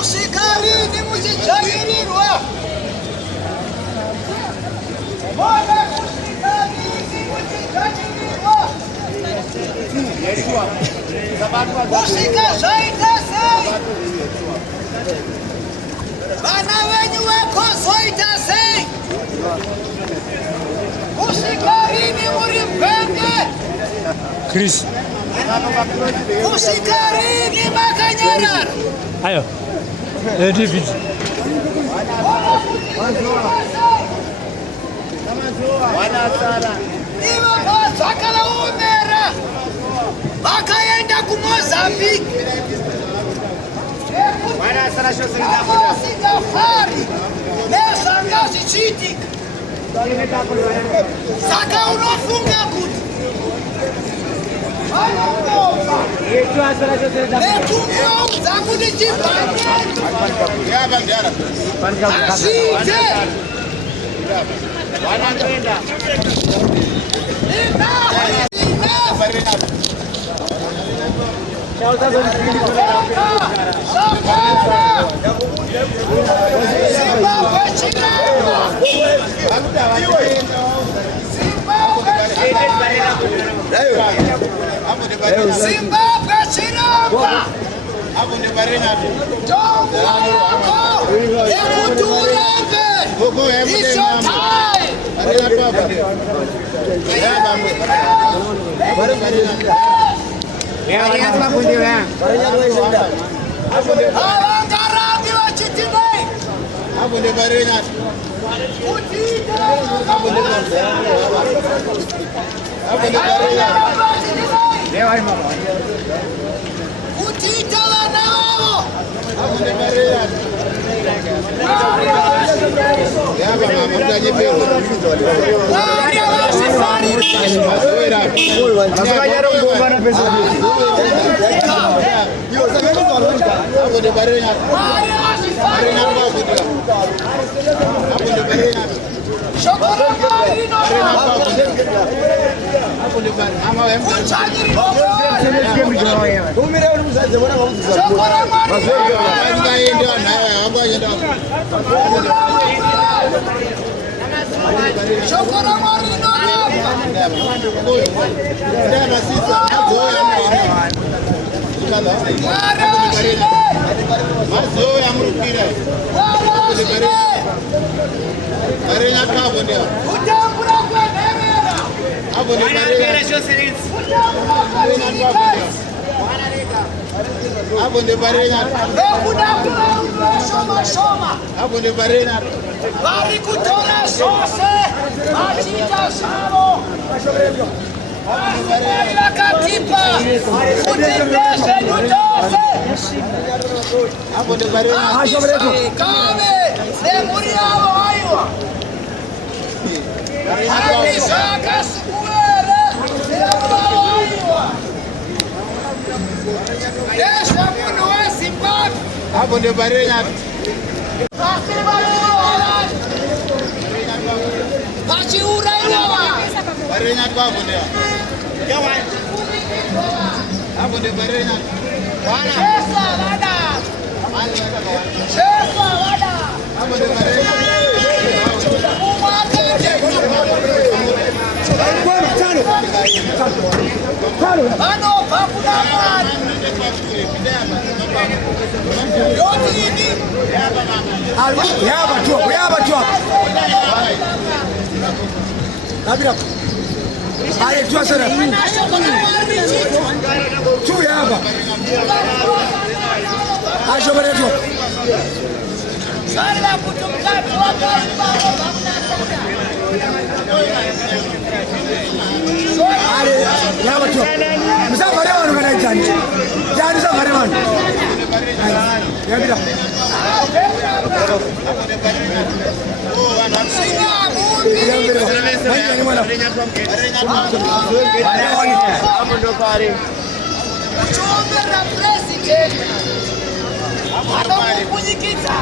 Usikarini muzichagirirwa. Usikazoitase. Vana wenyu wekozoitase. Usikarini muripende. Chris. Usikarini makanyarara. Ayo. David. Iva vasakala umera. Vakaenda kuMozambique. Safari. Nezvanga zvichiitika. Saka unofunga kuti netumboudza kuti chibhangeto azviite Zimbabwe chiramba. Zimbabwe chiramba. Tombo yako yekuti urambe. It's your time. Havangarambi vachiti nei. Kutiita vana vavo. Vari kutora zvose vachiita zvavo. Vari vakatipa kuti ndezvedu tose. Kave nemhuri yavo aiwa. Handizvo akasikuere nevavo aiwa. Ndezvemunhu weZimbabwe. Asi vachiuraiwa vanobva kuna Mwari. Ndodini? Anamukunyikidza.